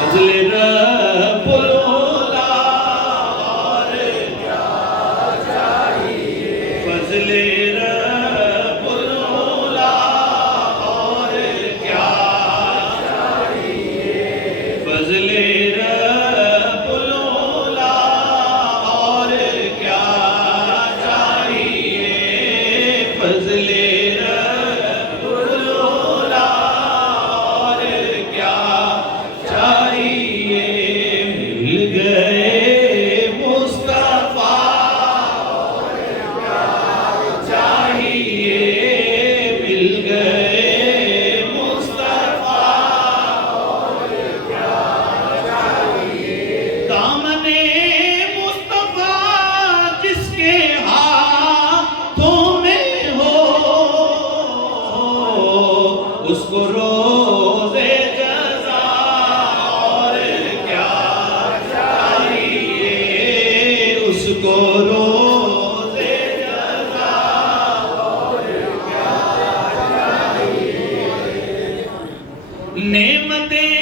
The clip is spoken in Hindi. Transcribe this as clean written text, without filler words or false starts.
फजले रब्बुल औला और क्या चाहिए, फजले रब्बुल औला और क्या चाहिए, फजले रब्बुल औला और क्या चाहिए, फजले रब्बुल औला और क्या चाहिए। मिल गए मुस्तफा और क्या चाहिए, मिल गए मुस्तफा और क्या चाहिए। दामने मुस्तफा जिसके हाथों में हो, उसको रोज़े जज़ा और क्या चाहिए, उसको रोज़े जज़ा और क्या चाहिए। नेमतें